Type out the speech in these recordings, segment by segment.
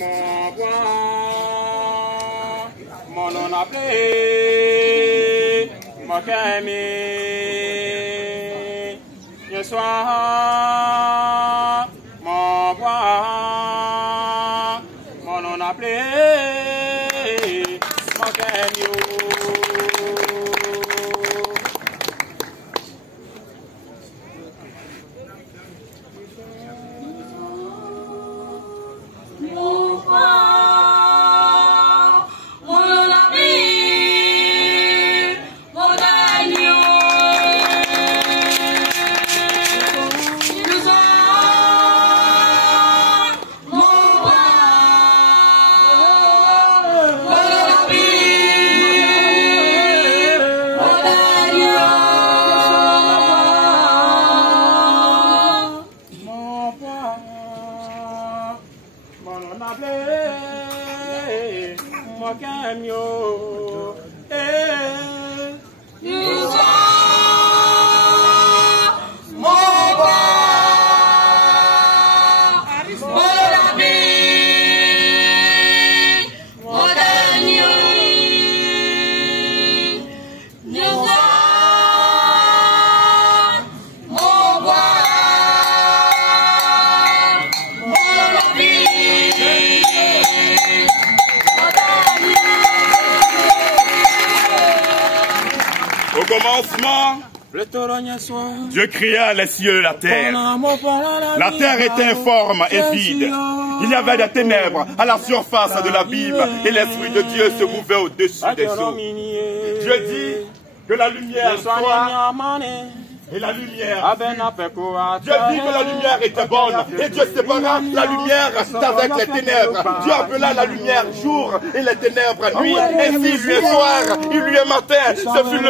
Mon bois, mon nom appelé, mon cami, ce soir, mon bois, mon nom appelé, mon cami. Au commencement, Dieu créa les cieux et la terre. La terre était informe et vide. Il y avait des ténèbres à la surface de l'abîme et l'Esprit de Dieu se mouvait au-dessus des eaux. Dieu dit que la lumière soit et la lumière. Dieu dit que la lumière était bonne et Dieu sépara la lumière d'avec les ténèbres. Dieu appela la lumière jour et les ténèbres nuit. Ainsi il lui est soir, il lui est matin. Ce fut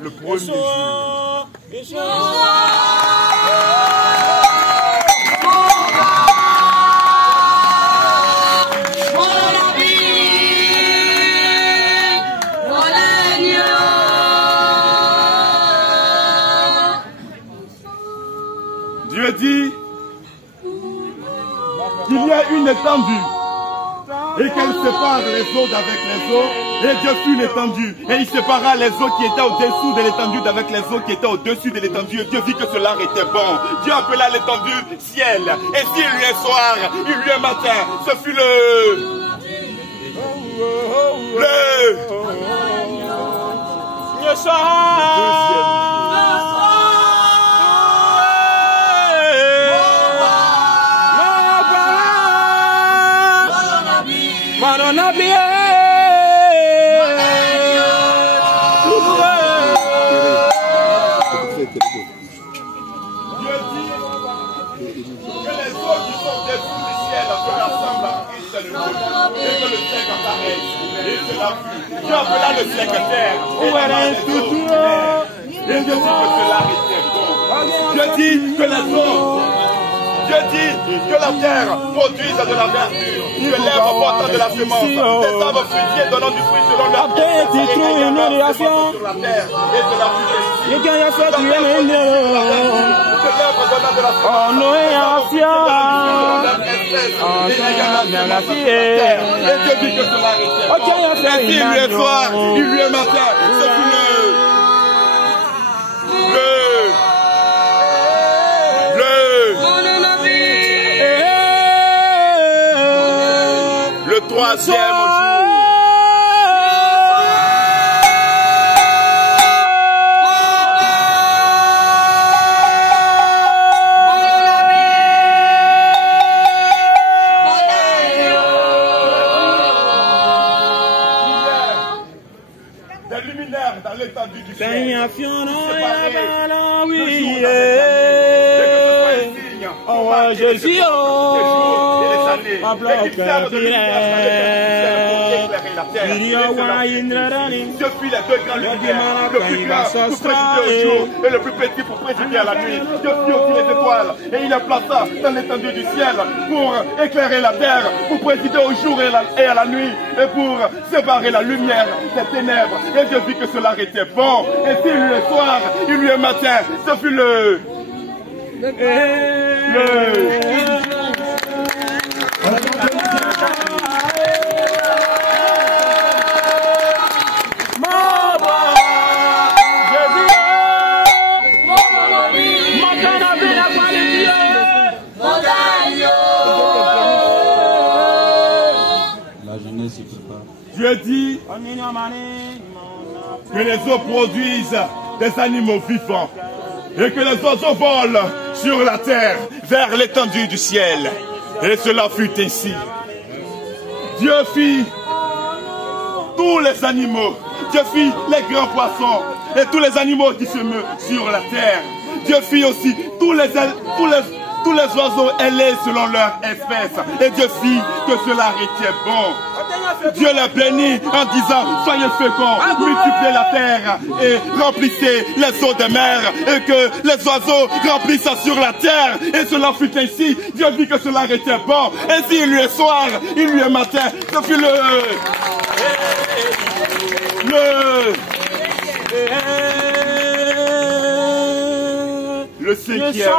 le premier jour. Dieu dit qu'il y a une étendue et qu'elle sépare les eaux d'avec les eaux. Et Dieu fut l'étendue. Et il sépara les eaux qui étaient au-dessous de l'étendue d'avec les eaux qui étaient au-dessus de l'étendue. Et Dieu vit que cela était bon. Dieu appela l'étendue ciel. Et s'il lui est soir, il lui est matin. Ce fut Dieu appela le secrétaire. Et Dieu dit que cela était bon. Dieu dit que les eaux, Dieu dit que la terre produise de la verdure, que l'herbe portant de la semence, des arbres fruitiers donnant du fruit selon leur terre, et sur la terre, et de la pluie. Que l'herbe donnant de la semence, et Dieu dit que cela était bon. Ainsi il lui est soir, il lui est matin. Ce fut le troisième jour. Des luminaires dans l'étendue du ciel. Oh Jésus, oh, ma bloc, la terre. Dieu fit les deux grands luminaires, le plus grand pour présider au jour et le plus petit pour présider à la nuit. Dieu fit aussi les étoiles et il les plaça dans l'étendue du ciel pour éclairer la terre, pour présider au jour et à la nuit et pour séparer la lumière des ténèbres. Et Dieu vit que cela était bon. Et s'il lui est soir, il lui est matin, ce fut le Dieu dit que les eaux produisent des animaux vivants et que les oiseaux volent sur la terre vers l'étendue du ciel. Et cela fut ainsi. Dieu fit tous les animaux. Dieu fit les grands poissons et tous les animaux qui se meuvent sur la terre. Dieu fit aussi tous les oiseaux ailés selon leur espèce. Et Dieu fit que cela était bon. Dieu les bénit en disant, soyez féconds, multipliez la terre et remplissez les eaux des mers et que les oiseaux remplissent sur la terre. Et cela fut ainsi. Dieu vit que cela était bon. Et s'il lui est soir, il lui est matin. Ce fut le cinquième jour.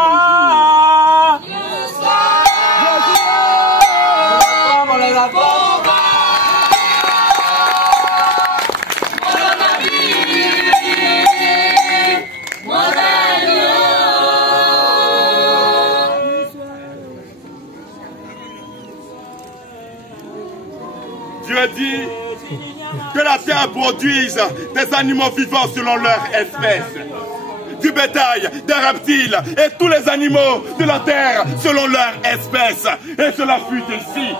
Dieu dit que la terre produise des animaux vivants selon leur espèce, du bétail, des reptiles et tous les animaux de la terre selon leur espèce. Et cela fut ainsi.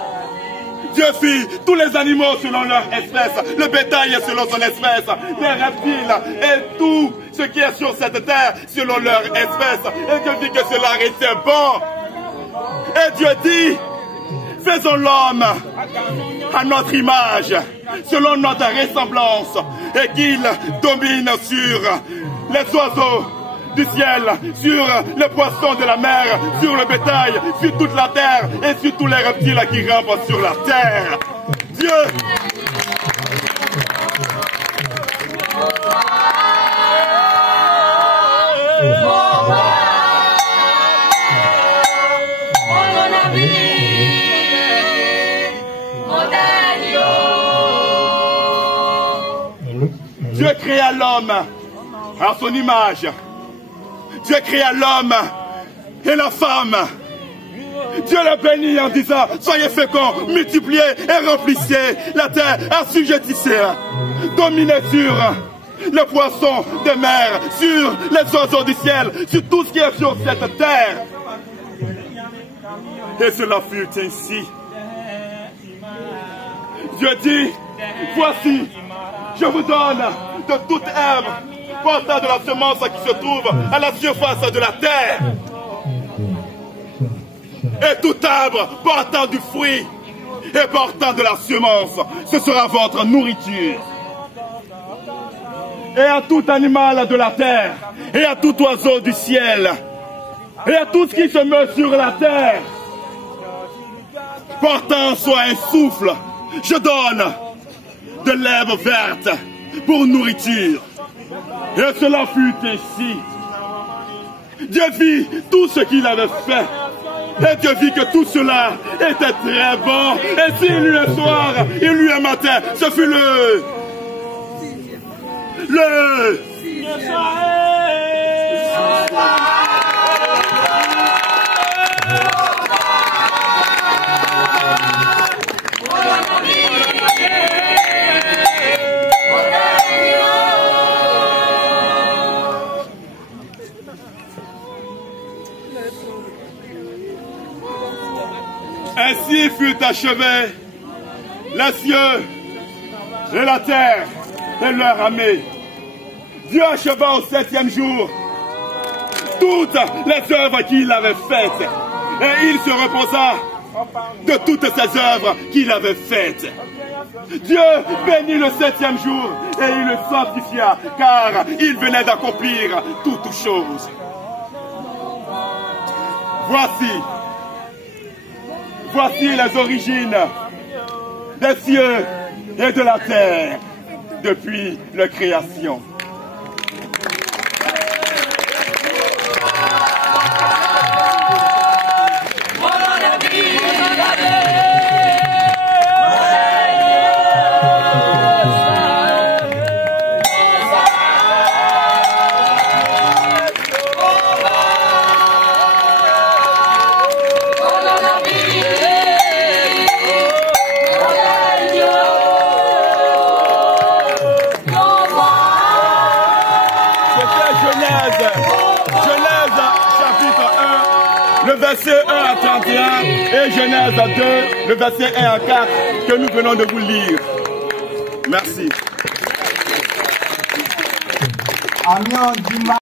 Dieu fit tous les animaux selon leur espèce, le bétail selon son espèce, les reptiles et tout ce qui est sur cette terre selon leur espèce. Et Dieu dit que cela était bon. Et Dieu dit, faisons l'homme à notre image, selon notre ressemblance, et qu'il domine sur les oiseaux du ciel, sur les poissons de la mer, sur le bétail, sur toute la terre et sur tous les reptiles qui rampent sur la terre. Dieu Dieu créa l'homme à son image. Dieu créa l'homme et la femme. Dieu les bénit en disant, soyez féconds, multipliez et remplissez la terre, assujettissez, dominez sur les poissons des mers, sur les oiseaux du ciel, sur tout ce qui est sur cette terre. Et cela fut ainsi. Dieu dit, voici, je vous donne de toute herbe portant de la semence qui se trouve à la surface de la terre. Et tout arbre portant du fruit et portant de la semence, ce sera votre nourriture. Et à tout animal de la terre, et à tout oiseau du ciel, et à tout ce qui se meut sur la terre, portant en soi un souffle, je donne de l'herbe verte pour nourriture. Et cela fut ainsi. Dieu vit tout ce qu'il avait fait. Et Dieu vit que tout cela était très bon. Et s'il lui est soir, il lui est matin. Ce fut Ainsi fut achevé les cieux et la terre et leur armée. Dieu acheva au 7e jour toutes les œuvres qu'il avait faites. Et il se reposa de toutes ces œuvres qu'il avait faites. Dieu bénit le 7e jour et il le sanctifia, car il venait d'accomplir toutes choses. Voici les origines des cieux et de la terre depuis la création. Le verset 1 à 31 et Genèse 2, le verset 1 à 4 que nous venons de vous lire. Merci.